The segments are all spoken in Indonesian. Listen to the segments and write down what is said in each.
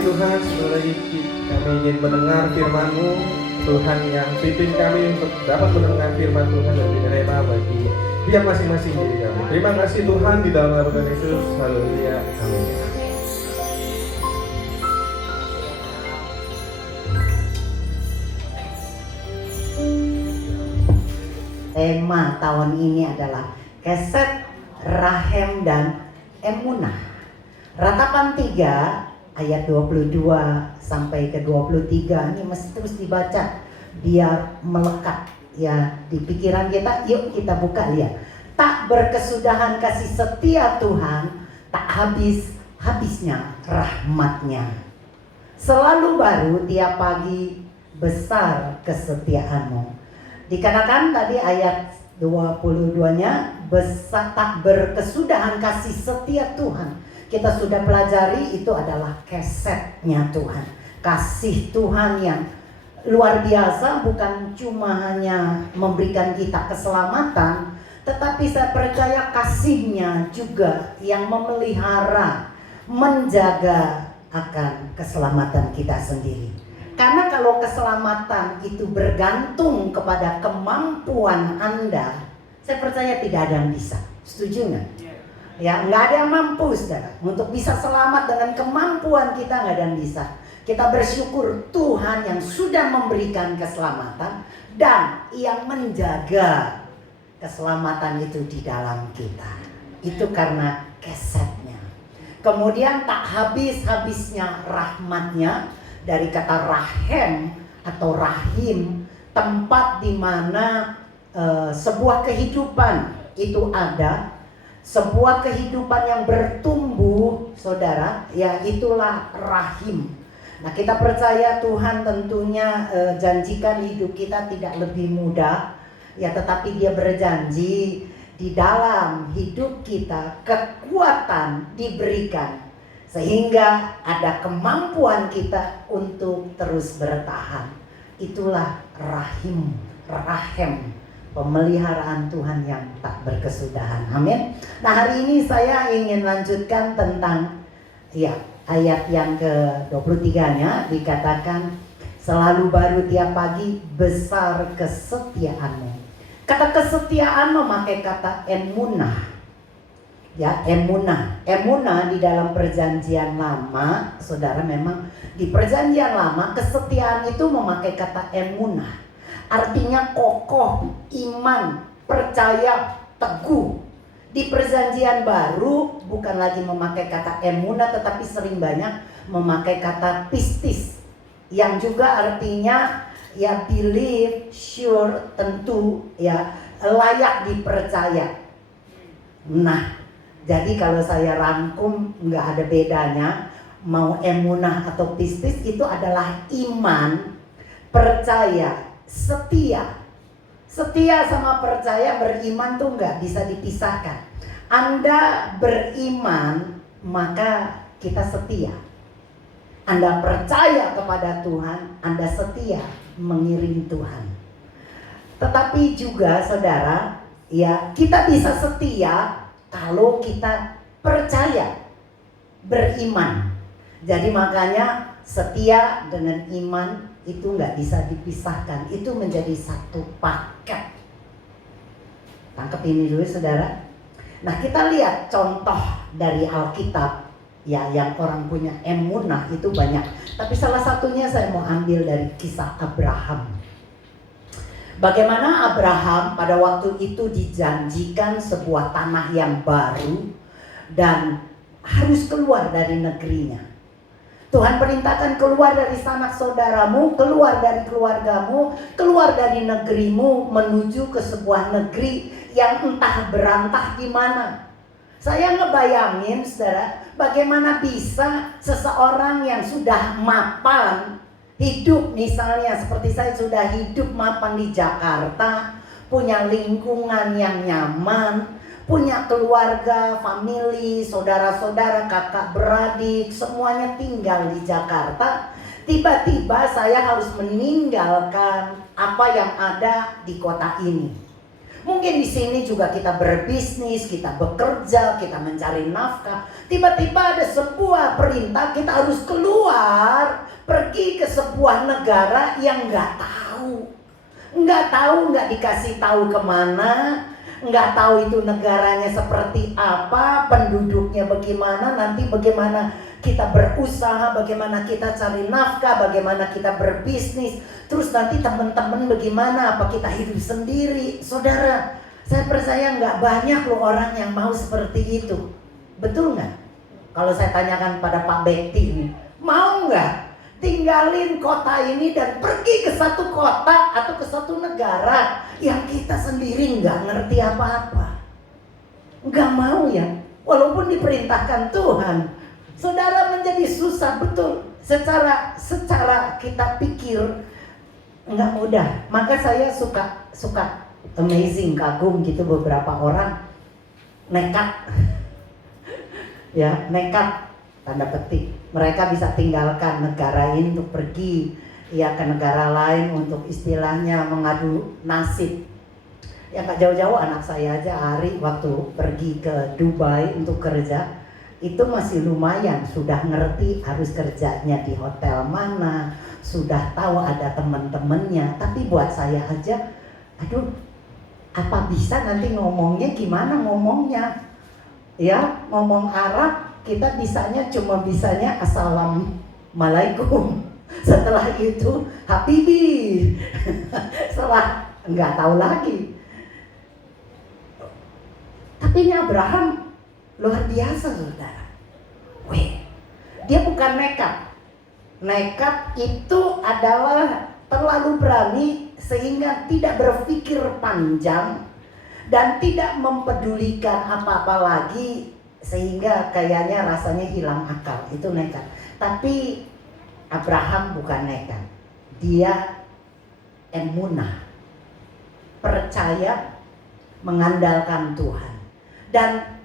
kasih Tuhan, sekali lagi kami ingin mendengar firman-Mu, Tuhan, yang pimpin kami untuk dapat mendengar firman Tuhan dan diterima bagi tiap masing-masing diri kami. Terima kasih Tuhan, di dalam nama Tuhan Yesus. Haleluya. Amin. Tema tahun ini adalah Kesed, Rahem, dan Emunah. Ratapan 3 ayat 22 sampai ke 23 ini mesti terus dibaca biar melekat ya di pikiran kita. Yuk kita buka, lihat. Tak berkesudahan kasih setia Tuhan, tak habis-habisnya rahmatnya. Selalu baru tiap pagi, besar kesetiaanmu. Dikatakan tadi ayat 22-nya, tak berkesudahan kasih setia Tuhan. Kita sudah pelajari itu adalah kesetnya Tuhan. Kasih Tuhan yang luar biasa, bukan cuma hanya memberikan kita keselamatan, tetapi saya percaya kasihnya juga yang memelihara, menjaga akan keselamatan kita sendiri. Karena kalau keselamatan itu bergantung kepada kemampuan Anda, saya percaya tidak ada yang bisa. Setuju nggak? Ya, nggak ada yang mampu, saudara. Untuk bisa selamat dengan kemampuan kita, nggak ada yang bisa. Kita bersyukur Tuhan yang sudah memberikan keselamatan dan yang menjaga keselamatan itu di dalam kita. Itu karena kesetnya. Kemudian tak habis-habisnya rahmatnya. Dari kata rahem atau rahim, tempat di mana sebuah kehidupan itu ada, sebuah kehidupan yang bertumbuh, saudara, ya itulah rahim. Nah, kita percaya Tuhan tentunya janjikan hidup kita tidak lebih mudah, ya, tetapi Dia berjanji di dalam hidup kita kekuatan diberikan sehingga ada kemampuan kita untuk terus bertahan. Itulah rahim, rahem, pemeliharaan Tuhan yang tak berkesudahan. Amin. Nah, hari ini saya ingin lanjutkan tentang ayat yang ke-23-nya, dikatakan selalu baru tiap pagi, besar kesetiaanmu. Kata kesetiaan memakai kata emunah. Ya, emunah. Emunah di dalam perjanjian lama, saudara, memang di perjanjian lama kesetiaan itu memakai kata emunah. Artinya kokoh, iman, percaya, teguh. Di perjanjian baru bukan lagi memakai kata emunah, tetapi sering banyak memakai kata pistis, yang juga artinya ya believe, sure, tentu, ya layak dipercaya. Nah, jadi kalau saya rangkum nggak ada bedanya, mau emunah atau pistis itu adalah iman, percaya, setia. Setia sama percaya, beriman tuh nggak bisa dipisahkan. Anda beriman, maka kita setia. Anda percaya kepada Tuhan, Anda setia mengiring Tuhan. Tetapi juga saudara, ya kita bisa setia kalau kita percaya, beriman. Jadi makanya setia dengan iman itu nggak bisa dipisahkan. Itu menjadi satu paket. Tangkap ini dulu, saudara. Nah, kita lihat contoh dari Alkitab, ya, yang orang punya emunah itu banyak. Tapi salah satunya saya mau ambil dari kisah Abraham. Bagaimana Abraham pada waktu itu dijanjikan sebuah tanah yang baru dan harus keluar dari negerinya. Tuhan perintahkan keluar dari sanak saudaramu, keluar dari keluargamu, keluar dari negerimu menuju ke sebuah negeri yang entah berantah di mana. Saya ngebayangin, saudara, bagaimana bisa seseorang yang sudah mapan hidup, misalnya seperti saya sudah hidup mapan di Jakarta, punya lingkungan yang nyaman, punya keluarga, famili, saudara-saudara, kakak beradik, semuanya tinggal di Jakarta. Tiba-tiba saya harus meninggalkan apa yang ada di kota ini. Mungkin di sini juga kita berbisnis, kita bekerja, kita mencari nafkah. Tiba-tiba ada sebuah perintah kita harus keluar, pergi ke sebuah negara yang nggak tahu, nggak dikasih tahu kemana, nggak tahu itu negaranya seperti apa, penduduknya bagaimana, nanti bagaimana kita berusaha, bagaimana kita cari nafkah, bagaimana kita berbisnis, terus nanti teman-teman bagaimana, apa kita hidup sendiri. Saudara, saya percaya nggak banyak loh orang yang mau seperti itu. Betul nggak? Kalau saya tanyakan pada Pak Bekti ini, mau nggak tinggalin kota ini dan pergi ke satu kota atau ke satu negara yang kita sendiri nggak ngerti apa-apa? Nggak mau ya, walaupun diperintahkan Tuhan. Saudara, menjadi susah, betul. Secara kita pikir nggak mudah. Maka saya suka amazing, kagum gitu beberapa orang nekat, ya nekat tanda petik. Mereka bisa tinggalkan negara ini untuk pergi ya ke negara lain untuk istilahnya mengadu nasib. Ya nggak jauh-jauh, anak saya aja Ari waktu pergi ke Dubai untuk kerja, itu masih lumayan, sudah ngerti harus kerjanya di hotel mana, sudah tahu ada teman-temannya. Tapi buat saya aja, aduh, apa bisa nanti ngomongnya gimana ngomongnya? Ya, ngomong Arab kita bisanya assalamualaikum. Setelah itu Habibi. Setelah nggak tahu lagi. Tapi ini Abraham luar biasa, saudara. Dia bukan nekat. Nekat itu adalah terlalu berani sehingga tidak berpikir panjang dan tidak mempedulikan apa-apa lagi, sehingga kayaknya rasanya hilang akal. Itu nekat. Tapi Abraham bukan nekat. Dia emunah, percaya, mengandalkan Tuhan. Dan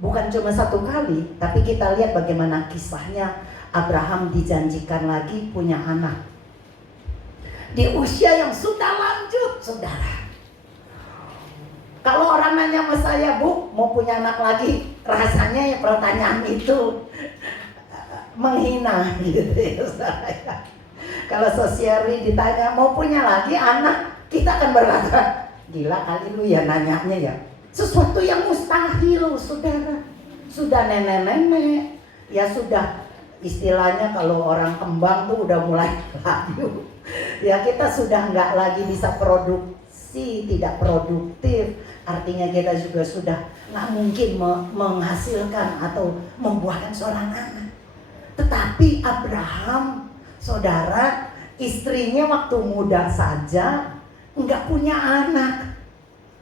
bukan cuma satu kali, tapi kita lihat bagaimana kisahnya. Abraham dijanjikan lagi punya anak di usia yang sudah lanjut, saudara. Kalau orang nanya sama saya, Bu, mau punya anak lagi, rasanya ya pertanyaan itu menghina gitu ya, saya. Kalau sosiari ditanya mau punya lagi anak, kita akan berkata, gila kali lu ya nanyanya ya. Sesuatu yang mustahil, saudara. Sudah nenek-nenek, ya sudah istilahnya kalau orang kembang tuh udah mulai layu. Ya kita sudah nggak lagi bisa produksi, tidak produktif. Artinya kita juga sudah nggak mungkin menghasilkan atau membuahkan seorang anak. Tetapi Abraham, saudara, istrinya waktu muda saja nggak punya anak.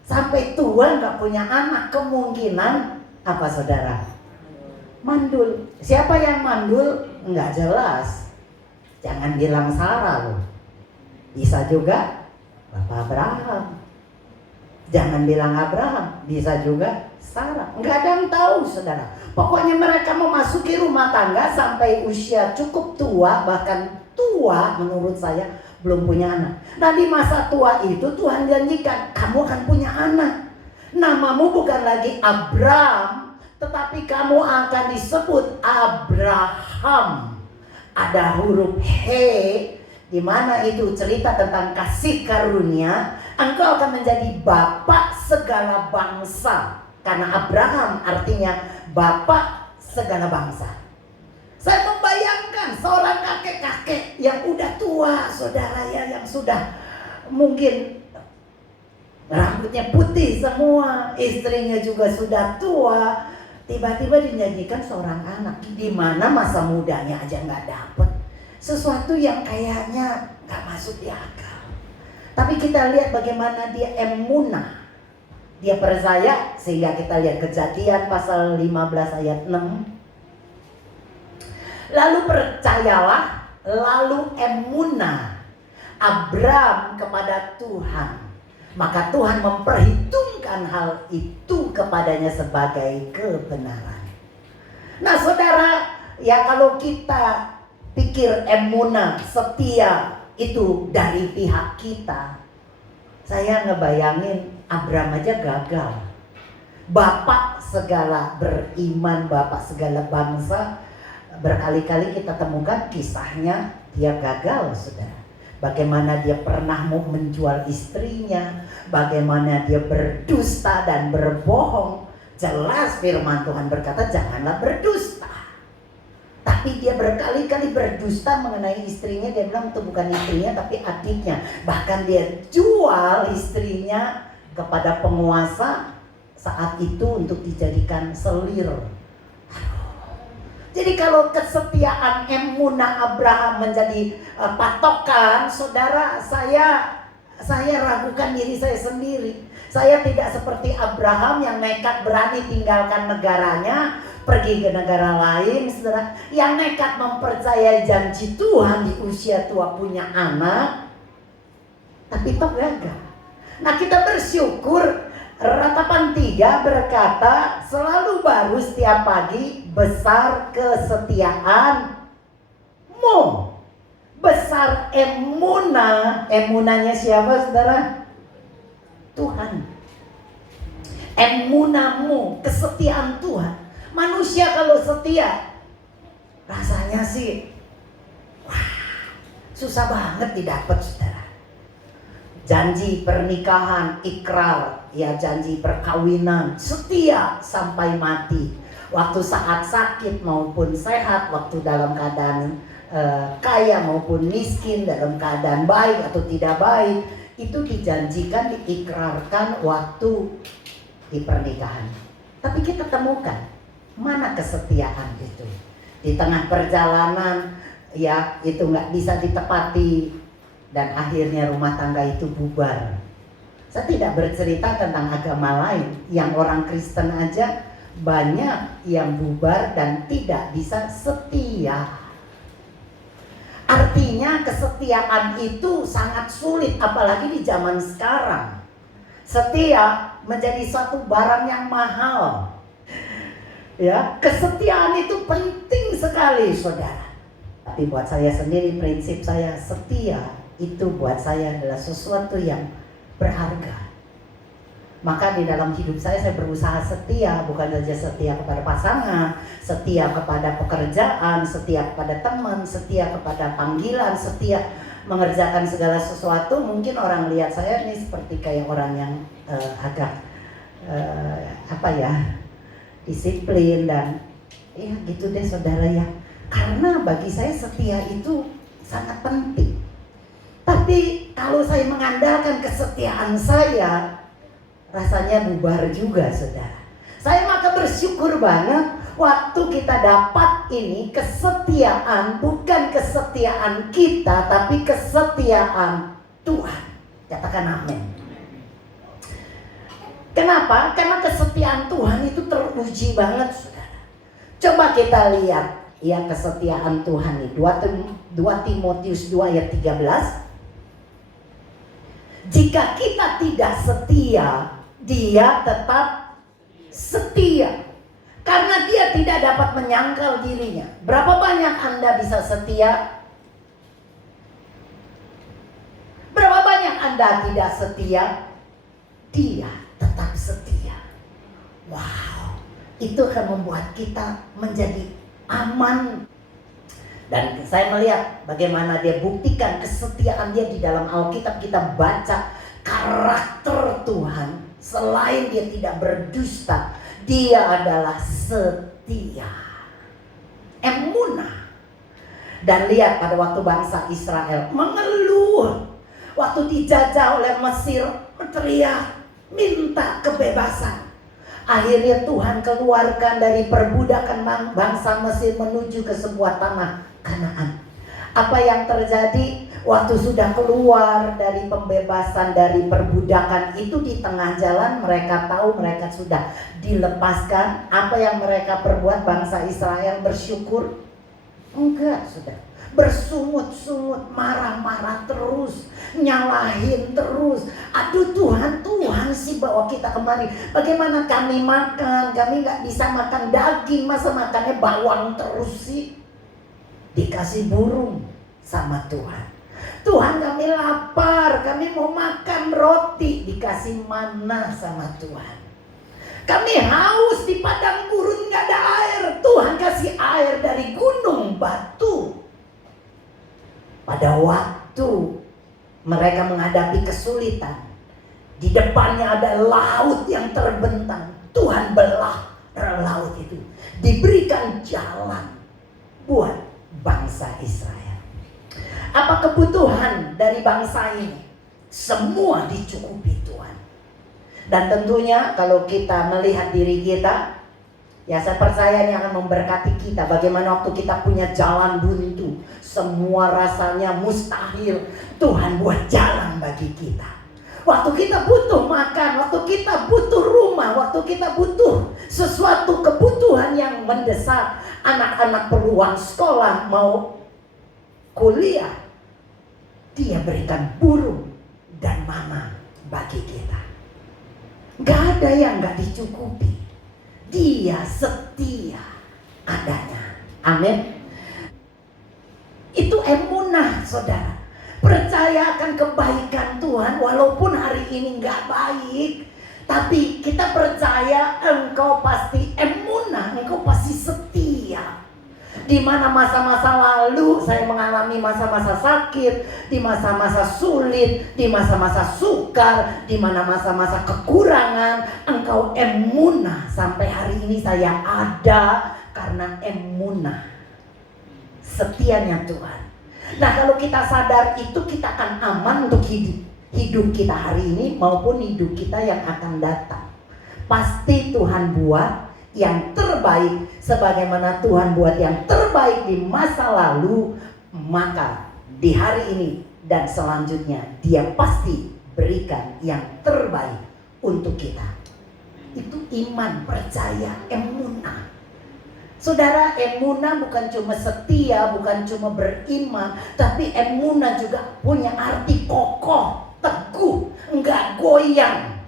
Sampai tua nggak punya anak, kemungkinan apa, saudara? Mandul. Siapa yang mandul? Nggak jelas. Jangan bilang Sarah loh. Bisa juga Bapak Abraham. Jangan bilang Abraham, bisa juga Sarah. Nggak ada yang tahu, saudara. Pokoknya mereka memasuki rumah tangga sampai usia cukup tua, bahkan tua menurut saya, belum punya anak. Nah di masa tua itu Tuhan janjikan, kamu akan punya anak. Namamu bukan lagi Abram, tetapi kamu akan disebut Abraham. Ada huruf He, di mana itu cerita tentang kasih karunia. Engkau akan menjadi bapak segala bangsa. Karena Abraham artinya bapak segala bangsa. Saya membayangkan seorang kakek-kakek yang udah tua, saudara ya, yang sudah mungkin rambutnya putih semua, istrinya juga sudah tua, tiba-tiba dinyanyikan seorang anak, di mana masa mudanya aja nggak dapet, sesuatu yang kayaknya nggak masuk di akal. Tapi kita lihat bagaimana dia emunah, dia percaya, sehingga kita lihat Kejadian pasal 15 ayat 6. Lalu percayalah, lalu emunah Abram kepada Tuhan, maka Tuhan memperhitungkan hal itu kepadanya sebagai kebenaran. Nah saudara, ya kalau kita pikir emunah, setia itu dari pihak kita, saya ngebayangin Abraham aja gagal. Bapak segala beriman, bapak segala bangsa, berkali-kali kita temukan kisahnya dia gagal, saudara. Bagaimana dia pernah mau menjual istrinya, bagaimana dia berdusta dan berbohong. Jelas firman Tuhan berkata janganlah berdusta. Tapi dia berkali-kali berdusta mengenai istrinya. Dia bilang itu bukan istrinya tapi adiknya. Bahkan dia jual istrinya kepada penguasa saat itu untuk dijadikan selir. Jadi kalau kesetiaan emunah Abraham menjadi patokan, saudara, saya ragukan diri saya sendiri. Saya tidak seperti Abraham yang nekat berani tinggalkan negaranya, pergi ke negara lain, saudara. Yang nekat mempercayai janji Tuhan di usia tua punya anak, tapi toh gagal. Nah, kita bersyukur. Ratapan 3 berkata, selalu baru setiap pagi, besar kesetiaanmu. Besar emunah. Emunahnya siapa, saudara? Tuhan. Emunahmu, kesetiaan Tuhan. Manusia kalau setia, rasanya sih susah banget didapat, saudara. Janji pernikahan, ikrar, ya janji perkawinan, setia sampai mati. Waktu saat sakit maupun sehat, waktu dalam keadaan kaya maupun miskin, dalam keadaan baik atau tidak baik, itu dijanjikan, diikrarkan waktu di pernikahan. Tapi kita temukan, mana kesetiaan itu? Di tengah perjalanan, ya itu nggak bisa ditepati. Dan akhirnya rumah tangga itu bubar. Saya tidak bercerita tentang agama lain. Yang orang Kristen aja banyak yang bubar dan tidak bisa setia. Artinya kesetiaan itu sangat sulit, apalagi di zaman sekarang. Setia menjadi suatu barang yang mahal. Ya, kesetiaan itu penting sekali, saudara. Tapi buat saya sendiri, prinsip saya setia itu buat saya adalah sesuatu yang berharga. Maka di dalam hidup saya berusaha setia, bukan saja setia kepada pasangan, setia kepada pekerjaan, setia kepada teman, setia kepada panggilan, setia mengerjakan segala sesuatu. Mungkin orang lihat saya ini seperti kayak orang yang agak disiplin dan ya gitu deh, saudara ya. Karena bagi saya setia itu sangat penting. Tapi kalau saya mengandalkan kesetiaan saya, rasanya bubar juga, saudara. Saya maka bersyukur banget waktu kita dapat ini kesetiaan, bukan kesetiaan kita, tapi kesetiaan Tuhan. Katakan amin. Kenapa? Karena kesetiaan Tuhan itu teruji banget, saudara. Coba kita lihat ya kesetiaan Tuhan nih. 2 Timotius 2 ayat 13. Jika kita tidak setia, dia tetap setia. Karena dia tidak dapat menyangkal dirinya. Berapa banyak Anda bisa setia? Berapa banyak Anda tidak setia? Dia tetap setia. Wow, itu akan membuat kita menjadi aman. Dan saya melihat bagaimana dia buktikan kesetiaan dia di dalam Alkitab. Kita baca karakter Tuhan. Selain dia tidak berdusta, dia adalah setia. Emunah. Dan lihat pada waktu bangsa Israel mengeluh. Waktu dijajah oleh Mesir, berteriak, minta kebebasan. Akhirnya Tuhan keluarkan dari perbudakan bangsa Mesir menuju ke sebuah tanah Kanaan. Apa yang terjadi waktu sudah keluar dari pembebasan dari perbudakan itu, di tengah jalan mereka tahu mereka sudah dilepaskan. Apa yang mereka perbuat bangsa Israel? Bersyukur? Enggak, sudah bersungut-sungut, marah-marah terus, nyalahin terus. Aduh Tuhan sih bawa kita kemari. Bagaimana kami makan? Kami gak bisa makan daging, masa makannya bawang terus sih? Dikasih burung sama Tuhan. Tuhan, kami lapar, kami mau makan roti, dikasih mana sama Tuhan. Kami haus di padang gurun, gak ada air, Tuhan kasih air dari gunung batu. Pada waktu mereka menghadapi kesulitan, di depannya ada laut yang terbentang, Tuhan belah laut itu, diberikan jalan buat bangsa Israel. Apa kebutuhan dari bangsa ini? Semua dicukupi Tuhan. Dan tentunya kalau kita melihat diri kita, ya saya percaya ini akan memberkati kita. Bagaimana waktu kita punya jalan buntu, semua rasanya mustahil, Tuhan buat jalan bagi kita. Waktu kita butuh makan, waktu kita butuh rumah, waktu kita butuh sesuatu kebutuhan yang mendesak, anak-anak perlu uang sekolah, mau kuliah, Dia berikan burung dan mana bagi kita. Gak ada yang gak dicukupi. Dia setia adanya. Amin. Itu emunah, saudara. Percaya akan kebaikan Tuhan walaupun hari ini gak baik. Tapi kita percaya engkau pasti emunah, engkau pasti setia. Di mana masa-masa lalu saya mengalami masa-masa sakit, di masa-masa sulit, di masa-masa sukar, di mana masa-masa kekurangan, engkau emunah. Sampai hari ini saya ada karena emunah, setianya Tuhan. Nah, kalau kita sadar itu, kita akan aman untuk hidup kita hari ini maupun hidup kita yang akan datang. Pasti Tuhan buat yang terbaik, sebagaimana Tuhan buat yang terbaik di masa lalu, maka di hari ini dan selanjutnya Dia pasti berikan yang terbaik untuk kita. Itu iman, percaya, emunah. Saudara, emunah bukan cuma setia, bukan cuma beriman, tapi emunah juga punya arti kokoh, teguh, enggak goyang.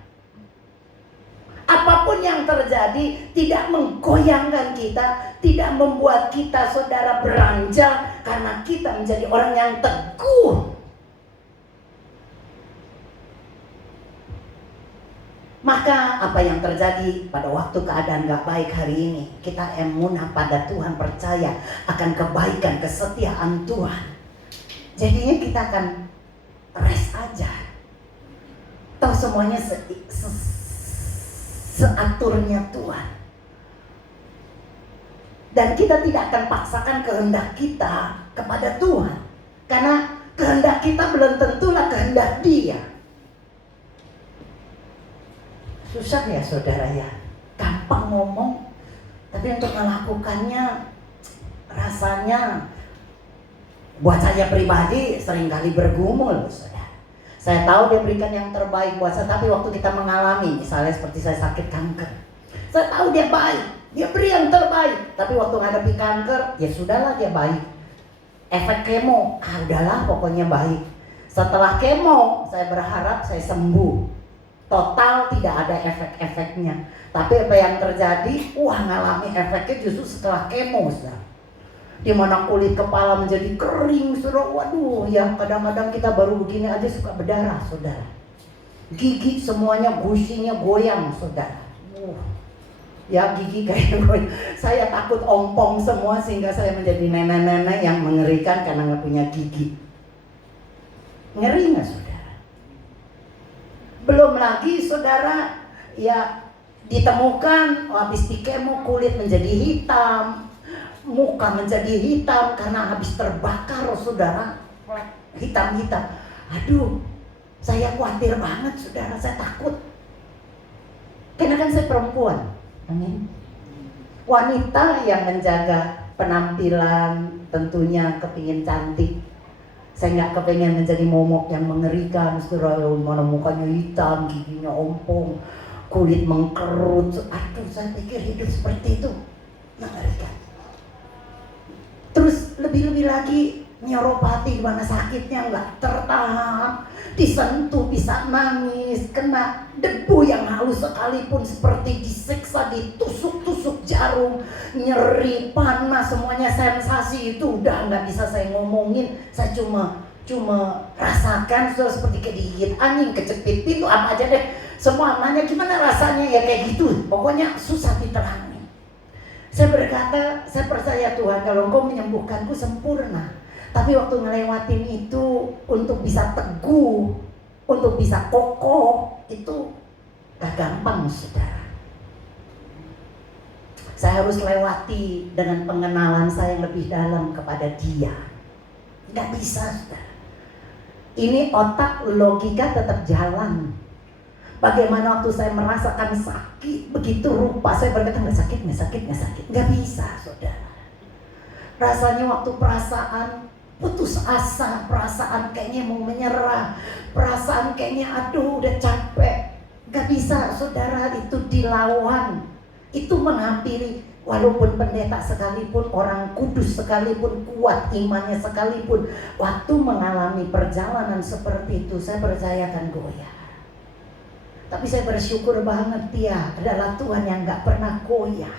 Apapun yang terjadi tidak menggoyangkan kita, tidak membuat kita, saudara, beranjak, karena kita menjadi orang yang teguh. Maka apa yang terjadi pada waktu keadaan gak baik hari ini, kita emunah pada Tuhan, percaya akan kebaikan, kesetiaan Tuhan. Jadinya kita akan rest aja. Tahu semuanya seaturnya Tuhan. Dan kita tidak akan paksakan kehendak kita kepada Tuhan, karena kehendak kita belum tentulah kehendak Dia. Susah ya saudara ya, gampang ngomong, tapi untuk melakukannya rasanya buat saya pribadi seringkali bergumul, saudara. Saya tahu Dia berikan yang terbaik buat saya, tapi waktu kita mengalami, misalnya seperti saya sakit kanker, saya tahu Dia baik, Dia beri yang terbaik, tapi waktu menghadapi kanker, ya sudahlah Dia baik. Efek kemo, udahlah pokoknya baik. Setelah kemo, saya berharap saya sembuh total, tidak ada efek-efeknya. Tapi apa yang terjadi? Ngalami efeknya justru setelah kemo, saudara. Di mana kulit kepala menjadi kering, saudara. Waduh, ya kadang-kadang kita baru begini aja suka berdarah, saudara. Gigi semuanya, gusinya goyang, saudara. Ya gigi kayak goyang. Saya takut ompong semua sehingga saya menjadi nenek-nenek yang mengerikan karena nggak punya gigi. Ngeri nggak, saudara? Belum lagi, saudara, ya ditemukan habis di kemo kulit menjadi hitam, muka menjadi hitam karena habis terbakar, saudara, hitam-hitam. Aduh, saya khawatir banget, saudara, saya takut. Karena kan saya perempuan, amin. Wanita yang menjaga penampilan, tentunya kepingin cantik. Saya nggak kepengen menjadi momok yang mengerikan, saudara, mana mukanya hitam, giginya ompong, kulit mengkerut. Aduh, saya pikir hidup seperti itu mengerikan. Terus lebih-lebih lagi neuropati, mana sakitnya nggak tertahan, disentuh bisa nangis, kena debu yang halus sekalipun seperti disiksa, ditusuk-tusuk jarum, nyeri, panas, semuanya sensasi itu udah nggak bisa saya ngomongin. Saya cuma Cuma rasakan saudara seperti digigit anjing, kecepit pintu, apa aja deh. Semua nanya gimana rasanya, ya kayak gitu. Pokoknya susah diterangin. Saya berkata, saya percaya Tuhan kalau Engkau menyembuhkanku sempurna. Tapi waktu ngelewatin itu untuk bisa teguh, untuk bisa kokoh, itu gak gampang saudara. Saya harus lewati dengan pengenalan saya yang lebih dalam kepada Dia. Gak bisa saudara. Ini otak logika tetap jalan. Bagaimana waktu saya merasakan sakit begitu rupa, saya berkata gak sakit. Gak bisa saudara. Rasanya waktu perasaan putus asa, perasaan kayaknya mau menyerah, perasaan kayaknya aduh udah capek. Gak bisa saudara, itu dilawan. Itu menghampiri, walaupun pendeta sekalipun, orang kudus sekalipun, kuat imannya sekalipun, waktu mengalami perjalanan seperti itu, saya percaya akan goyah. Tapi saya bersyukur banget Dia adalah Tuhan yang gak pernah goyah.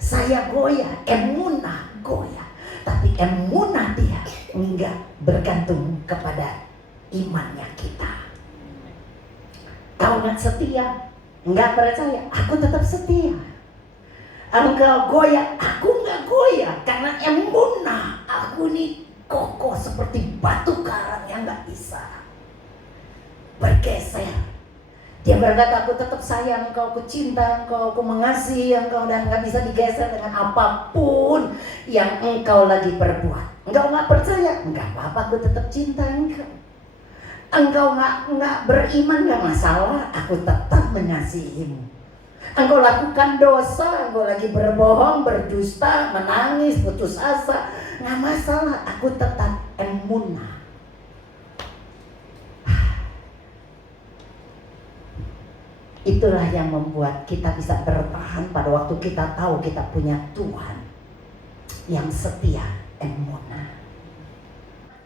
Saya goyah, emunah goyah, tapi emunah Dia enggak bergantung kepada imannya kita. Kau gak setia, enggak percaya, aku tetap setia. Engkau goyah, aku enggak goyah, karena emunah aku nih kokoh seperti batu karang yang enggak bisa bergeser. Dia berkata, aku tetap sayang engkau, aku cinta engkau, aku mengasihi engkau, dan enggak bisa digeser dengan apapun yang engkau lagi perbuat. Engkau enggak percaya, enggak apa-apa, aku tetap cinta engkau. Engkau enggak beriman, enggak masalah, aku tetap mengasihimu. Engkau lakukan dosa, engkau lagi berbohong, berdusta, menangis, putus asa, enggak masalah, aku tetap emunah. Itulah yang membuat kita bisa bertahan pada waktu kita tahu kita punya Tuhan yang setia, emunah.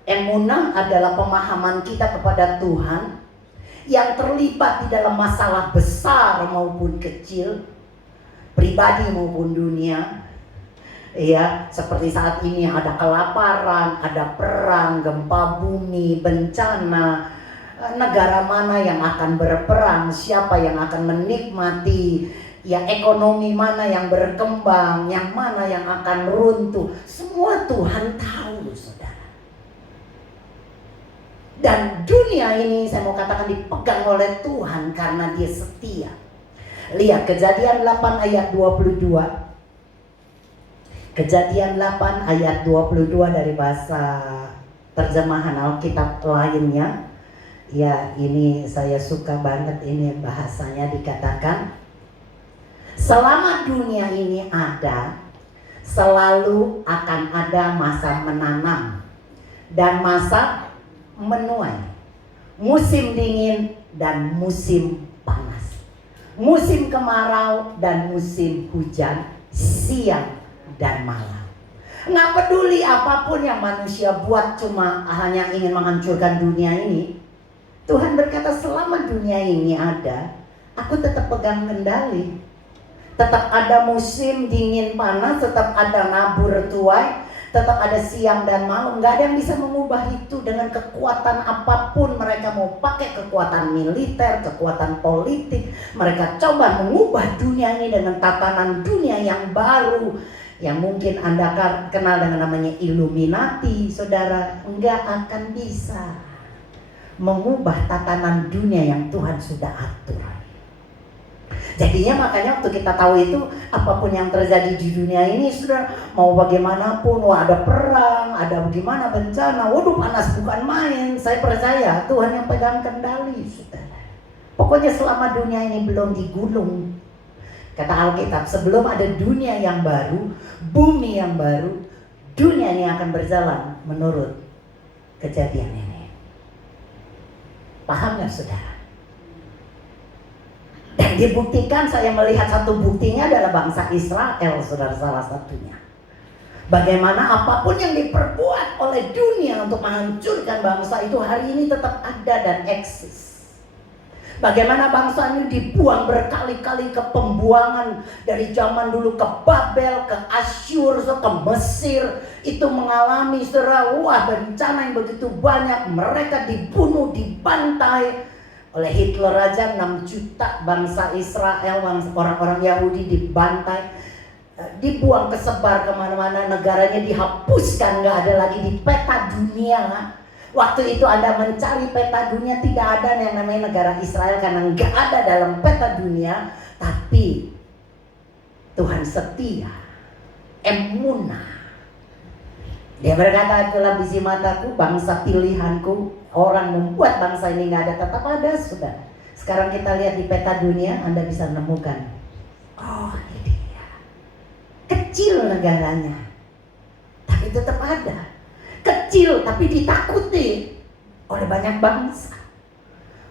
Emunah adalah pemahaman kita kepada Tuhan yang terlibat di dalam masalah besar maupun kecil, pribadi maupun dunia. Ya, seperti saat ini ada kelaparan, ada perang, gempa bumi, bencana. Negara mana yang akan berperang, siapa yang akan menikmati, ya ekonomi mana yang berkembang, yang mana yang akan runtuh. Semua Tuhan tahu saudara. Dan dunia ini saya mau katakan dipegang oleh Tuhan karena Dia setia. Lihat Kejadian 8 ayat 22. Kejadian 8 ayat 22 dari bahasa terjemahan Alkitab lainnya. Ya, ini saya suka banget, ini bahasanya dikatakan, selama dunia ini ada, selalu akan ada masa menanam dan masa menuai, musim dingin dan musim panas, musim kemarau dan musim hujan, siang dan malam. Nggak peduli apapun yang manusia buat, cuma hanya ingin menghancurkan dunia ini. Tuhan berkata, selama dunia ini ada, aku tetap pegang kendali. Tetap ada musim dingin panas, tetap ada nabur tuai, tetap ada siang dan malam. Gak ada yang bisa mengubah itu dengan kekuatan apapun. Mereka mau pakai kekuatan militer, kekuatan politik. Mereka coba mengubah dunia ini dengan tatanan dunia yang baru, yang mungkin Anda kenal dengan namanya Illuminati. Saudara, enggak akan bisa mengubah tatanan dunia yang Tuhan sudah atur. Jadinya makanya waktu kita tahu itu, apapun yang terjadi di dunia ini, sudah mau bagaimanapun, wah ada perang, ada bagaimana bencana, waduh panas bukan main. Saya percaya Tuhan yang pegang kendali, saudara. Pokoknya selama dunia ini belum digulung, kata Alkitab, sebelum ada dunia yang baru, bumi yang baru, dunia ini akan berjalan menurut kejadian ini. Paham gak saudara? Dan dibuktikan, saya melihat satu buktinya adalah bangsa Israel, saudara, salah satunya. Bagaimana apapun yang diperbuat oleh dunia untuk menghancurkan bangsa itu hari ini tetap ada dan eksis. Bagaimana bangsa ini dibuang berkali-kali ke pembuangan. Dari zaman dulu ke Babel, ke Asyur, ke Mesir. Itu mengalami bencana yang begitu banyak. Mereka dibunuh, dibantai. Oleh Hitler aja 6 juta bangsa Israel, orang-orang Yahudi dibantai. Dibuang kesebar kemana-mana, negaranya dihapuskan, gak ada lagi di peta dunia. Waktu itu Anda mencari peta dunia, tidak ada yang namanya negara Israel karena nggak ada dalam peta dunia. Tapi Tuhan setia, emunah. Dia berkata, dalam biji mataku, bangsa pilihanku, orang membuat bangsa ini nggak ada, tetap ada, sudah. Sekarang kita lihat di peta dunia, Anda bisa menemukan, oh ini dia, kecil negaranya, tapi tetap ada. Kecil tapi ditakuti oleh banyak bangsa.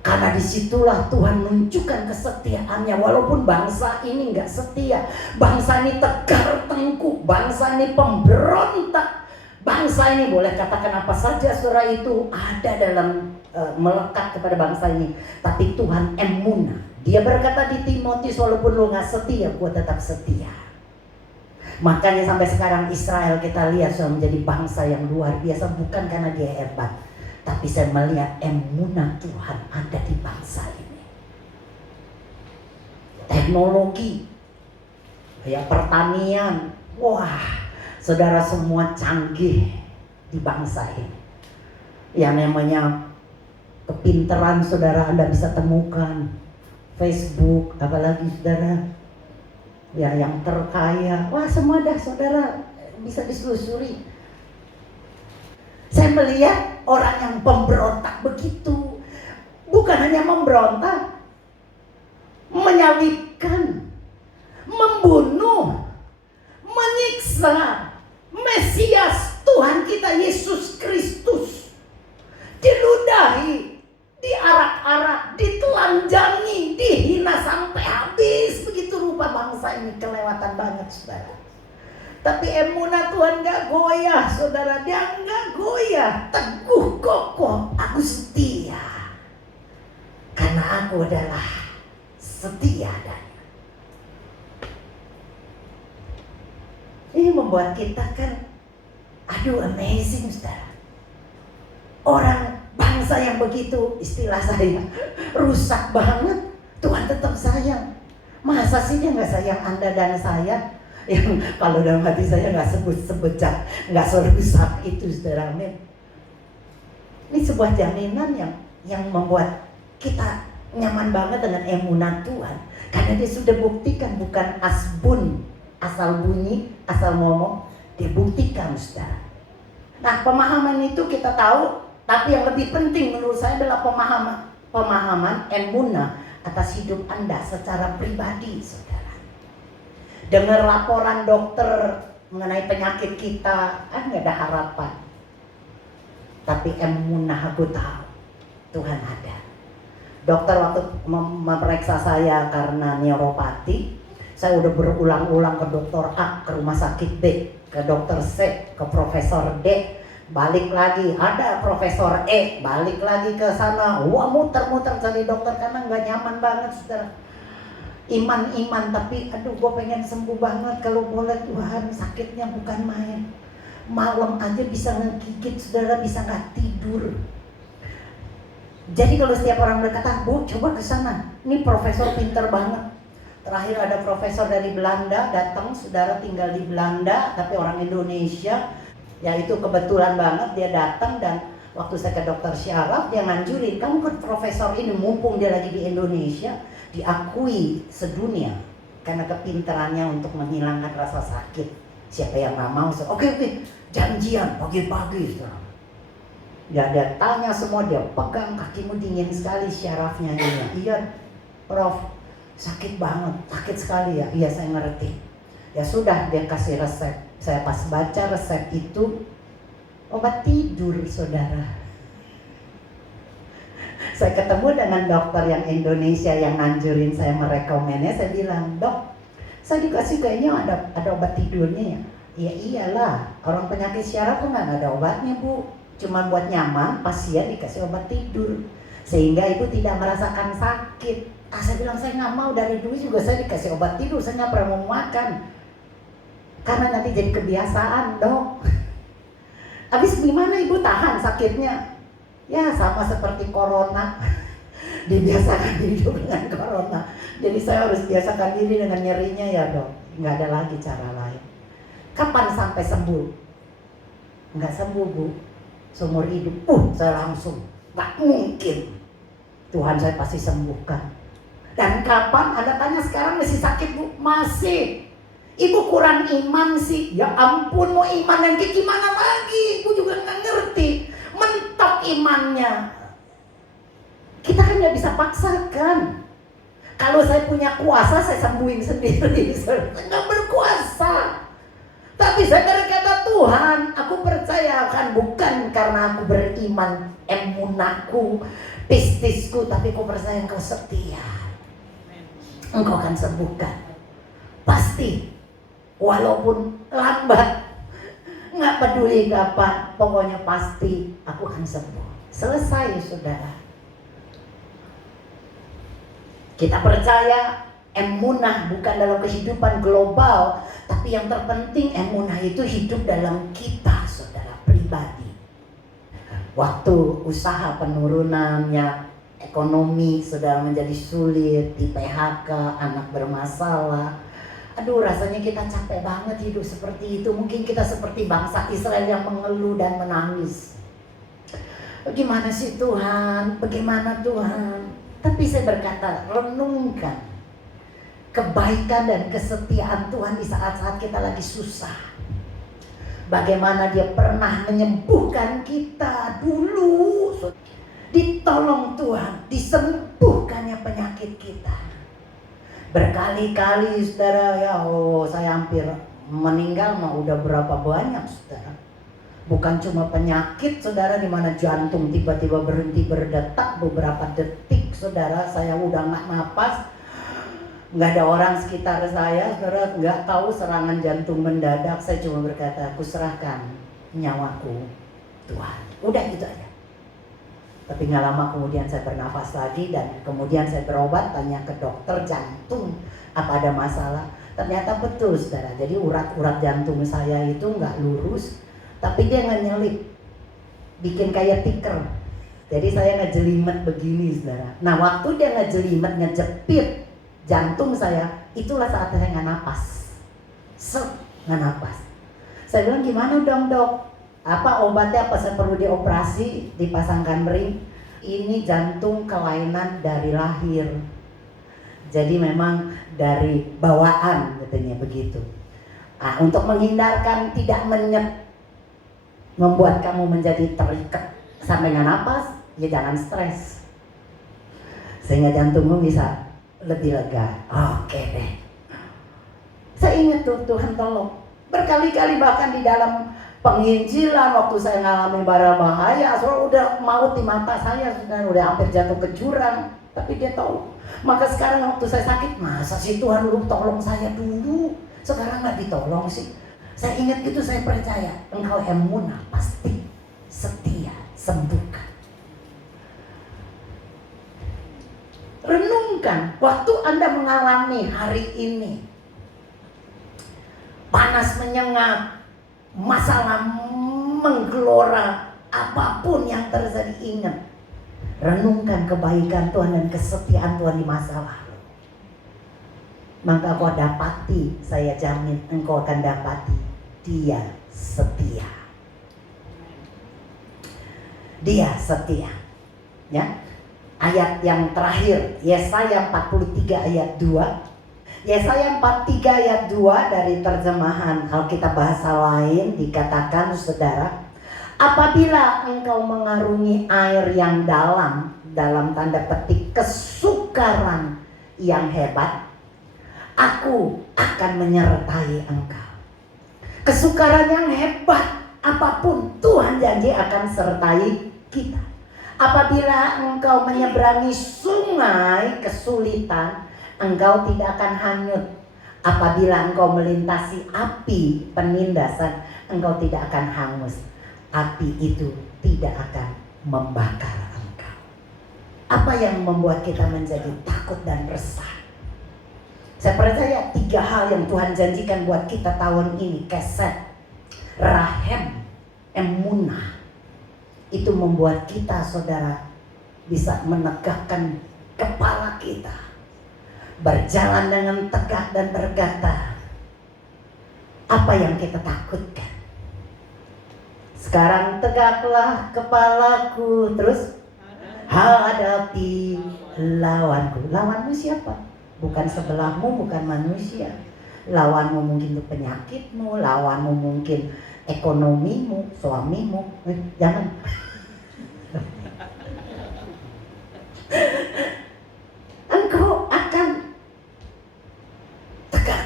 Karena disitulah Tuhan menunjukkan kesetiaannya. Walaupun bangsa ini gak setia, bangsa ini tegar tengkuk, bangsa ini pemberontak, bangsa ini boleh katakan apa saja, surah itu ada dalam melekat kepada bangsa ini. Tapi Tuhan emunah. Dia berkata di Timotius, walaupun lo gak setia, gue tetap setia. Makanya sampai sekarang Israel kita lihat sudah menjadi bangsa yang luar biasa. Bukan karena dia hebat, tapi saya melihat emunah Tuhan ada di bangsa ini. Teknologi, kayak pertanian, wah saudara, semua canggih di bangsa ini. Yang namanya kepintaran saudara Anda bisa temukan Facebook, apalagi saudara ya yang terkaya, wah semua dah saudara bisa diselusuri. Saya melihat orang yang pemberontak begitu, bukan hanya memberontak, menyalibkan, membunuh, menyiksa Mesias Tuhan kita Yesus Kristus, diludahi, diarak-arak, ditelanjangi, dihina sampai habis. Begitu rupa bangsa ini kelewatan banget saudara. Tapi emunah Tuhan gak goyah saudara. Dia gak goyah, teguh kokoh. Aku setia karena aku adalah setia adanya. Ini membuat kita kan, aduh amazing saudara. Orang bangsa yang begitu, istilah saya, rusak banget, Tuhan tetap sayang. Masa sih dia gak sayang Anda dan saya? Yang kalau dalam hati saya gak sebejat, gak serusak itu saudara, amin. Ini sebuah jaminan yang membuat kita nyaman banget dengan emunah Tuhan. Karena dia sudah buktikan, bukan asbun, asal bunyi, asal ngomong. Dia buktikan saudara. Nah pemahaman itu kita tahu. Tapi yang lebih penting menurut saya adalah pemahaman emunah atas hidup Anda secara pribadi, saudara. Dengar laporan dokter mengenai penyakit kita, nggak ada harapan. Tapi emunah aku tahu Tuhan ada. Dokter waktu memeriksa saya karena neuropati, saya udah berulang-ulang ke dokter A, ke rumah sakit B, ke dokter C, ke profesor D. Balik lagi, ada profesor E, balik lagi ke sana. Wah muter-muter cari dokter karena nggak nyaman banget saudara. Iman-iman, tapi aduh gue pengen sembuh banget. Kalau boleh Tuhan, sakitnya bukan main. Malam aja bisa ngegigit saudara, bisa nggak tidur. Jadi kalau setiap orang berkata, Bu coba ke sana, ini profesor pinter banget. Terakhir ada profesor dari Belanda datang, saudara tinggal di Belanda, tapi orang Indonesia. Ya itu kebetulan banget dia datang, dan waktu saya ke dokter syaraf dia nganjurin, kamu kan profesor ini, mumpung dia lagi di Indonesia, diakui sedunia karena kepintarannya untuk menghilangkan rasa sakit. Siapa yang gak mau? Oke, janjian pagi-pagi. Dia tanya semua, dia pegang, kakimu dingin sekali syarafnya ini. Iya Prof, sakit banget, sakit sekali ya. Iya saya ngerti. Ya sudah, dia kasih resep. Saya pas baca resep itu, obat tidur saudara. Saya ketemu dengan dokter yang Indonesia yang nganjurin saya, merekomennya. Saya bilang, Dok, saya dikasih kayaknya ada obat tidurnya ya. Ya iyalah, orang penyakit syaraf kan nggak ada obatnya Bu. Cuma buat nyaman, pasien dikasih obat tidur. Sehingga ibu tidak merasakan sakit. Saya bilang saya nggak mau, dari dulu juga saya dikasih obat tidur, saya nggak pernah mau makan. Karena nanti jadi kebiasaan, Dok. Habis gimana ibu tahan sakitnya? Ya sama seperti corona. Dibiasakan hidup dengan corona. Jadi saya harus biasakan diri dengan nyerinya ya, Dok. Nggak ada lagi cara lain. Kapan sampai sembuh? Nggak sembuh, Bu. Seumur hidup, saya langsung. Nggak mungkin. Tuhan saya pasti sembuhkan. Dan kapan? Anda tanya sekarang masih sakit, Bu? Masih. Ibu kurang iman sih. Ya ampun, mau iman yang kayak gimana lagi? Ibu juga nggak ngerti. Mentok imannya. Kita kan nggak bisa paksakan. Kalau saya punya kuasa, saya sembuhin sendiri. Saya nggak berkuasa. Tapi saya berkata, Tuhan, aku percaya kan bukan karena aku beriman, emunahku, pistisku, tapi aku percaya Engkau setia. Engkau akan sembuhkan. Pasti, walaupun lambat, nggak peduli kapan, pokoknya pasti aku akan sembuh. Selesai, saudara. Kita percaya emunah bukan dalam kehidupan global, tapi yang terpenting emunah itu hidup dalam kita, saudara, pribadi. Waktu usaha penurunannya, ekonomi saudara menjadi sulit, di PHK, anak bermasalah. Aduh, rasanya kita capek banget hidup seperti itu. Mungkin kita seperti bangsa Israel yang mengeluh dan menangis. Bagaimana sih Tuhan? Bagaimana Tuhan? Tapi saya berkata, renungkan kebaikan dan kesetiaan Tuhan di saat-saat kita lagi susah. Bagaimana Dia pernah menyembuhkan kita dulu. Ditolong Tuhan, disembuhkannya penyakit kita. Berkali-kali saudara, ya Allah, saya hampir meninggal mah udah berapa banyak saudara. Bukan cuma penyakit saudara, di mana jantung tiba-tiba berhenti berdetak beberapa detik saudara, saya udah nggak napas. Nggak ada orang sekitar saya, saudara, nggak tahu serangan jantung mendadak. Saya cuma berkata, aku serahkan nyawaku Tuhan. Udah gitu aja. Tapi nggak lama kemudian saya bernafas lagi, dan kemudian saya berobat, tanya ke dokter jantung apa ada masalah. Ternyata betul saudara, jadi urat-urat jantung saya itu nggak lurus, tapi dia ngenyelip, bikin kayak tiker. Jadi saya ngejelimet begini saudara. Nah waktu dia ngejelimet, ngejepit jantung saya, itulah saat saya nggak napas. Nggak napas. Saya bilang, gimana dong dok? Apa obatnya, apa saya perlu dioperasi, dipasangkan ring? Ini jantung kelainan dari lahir. Jadi memang dari bawaan katanya begitu. Nah, untuk menghindarkan tidak membuat kamu menjadi terikat sampai nggak napas, ya jangan stres. Sehingga jantungmu bisa lebih lega. Oke deh. Saya ingat tuh, Tuhan tolong. Berkali-kali bahkan di dalam penginjilan waktu saya ngalami bara bahaya, soalnya udah maut di mata saya, udah hampir jatuh ke jurang, tapi Dia tahu. Maka sekarang waktu saya sakit, masa sih Tuhan lu tolong saya dulu, sekarang nggak ditolong sih? Saya ingat itu, saya percaya Engkau emunah, pasti setia, sembuhkan. Renungkan waktu Anda mengalami hari ini panas menyengat, masalah menggelora, apapun yang terjadi, ingat, renungkan kebaikan Tuhan dan kesetiaan Tuhan di masa lalu. Maka kau dapati, saya jamin engkau akan dapati, Dia setia. Dia setia. Ya. Ayat yang terakhir, Yesaya 43 ayat 2. Yesaya 43 ayat 2 dari terjemahan Alkitab bahasa lain dikatakan, saudara, apabila engkau mengarungi air yang dalam tanda petik kesukaran yang hebat, aku akan menyertai engkau. Kesukaran yang hebat apapun, Tuhan janji akan sertai kita. Apabila engkau menyeberangi sungai kesulitan, engkau tidak akan hanyut. Apabila engkau melintasi api penindasan, engkau tidak akan hangus. Api itu tidak akan membakar engkau. Apa yang membuat kita menjadi takut dan resah? Saya percaya 3 hal yang Tuhan janjikan buat kita tahun ini. Kesed, Rahem, Emunah. Itu membuat kita, saudara, bisa menegakkan kepala kita, berjalan dengan tegak dan berkata, apa yang kita takutkan? Sekarang tegaklah kepalaku, terus hadapi lawanku. Lawanmu siapa? Bukan sebelahmu, bukan manusia. Lawanmu mungkin itu penyakitmu, lawanmu mungkin ekonomimu, suamimu. Jangan. Engkau akan tegak,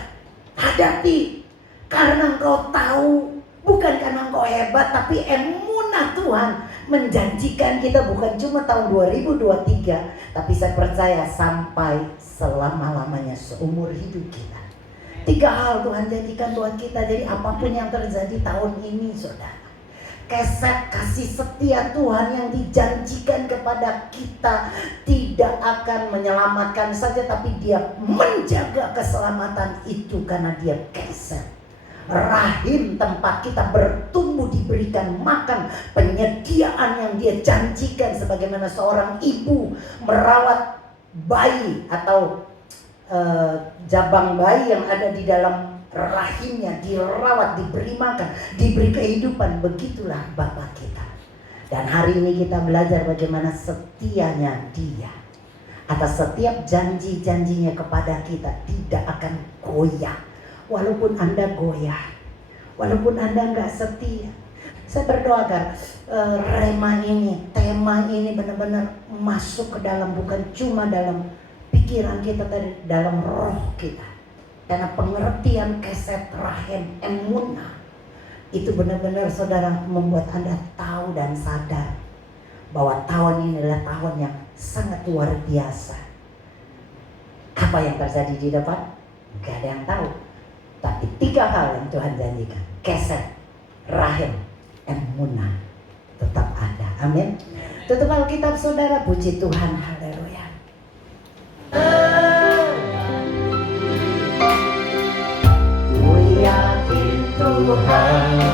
hadapi, karena engkau tahu, bukan karena engkau hebat, tapi emunah Tuhan menjanjikan kita bukan cuma tahun 2023, tapi saya percaya sampai selama-lamanya, seumur hidup kita. 3 hal Tuhan janjikan buat kita. Jadi apapun yang terjadi tahun ini, saudara, kesed kasih setia Tuhan yang dijanjikan kepada kita tidak akan menyelamatkan saja, tapi Dia menjaga keselamatan itu karena Dia kesed. Rahim, tempat kita bertumbuh, diberikan makan, penyediaan yang Dia janjikan, sebagaimana seorang ibu merawat bayi atau jabang bayi yang ada di dalam rahimnya, dirawat, diberi makan, diberi kehidupan. Begitulah Bapa kita. Dan hari ini kita belajar bagaimana setianya Dia atas setiap janji-janjinya kepada kita, tidak akan goyah. Walaupun Anda goyah, walaupun Anda nggak setia, saya berdoa agar rema ini, tema ini benar-benar masuk ke dalam, bukan cuma dalam pikiran kita tadi, dalam roh kita. Karena pengertian kesed, rahem, emunah itu benar-benar, saudara, membuat Anda tahu dan sadar bahwa tahun ini adalah tahun yang sangat luar biasa. Apa yang terjadi di depan? Gak ada yang tahu. Tapi 3 hal yang Tuhan janjikan, kesed, rahem, emunah, tetap ada. Amin. Tutup Alkitab, saudara. Puji Tuhan. Haleluya. Ku yakin Tuhan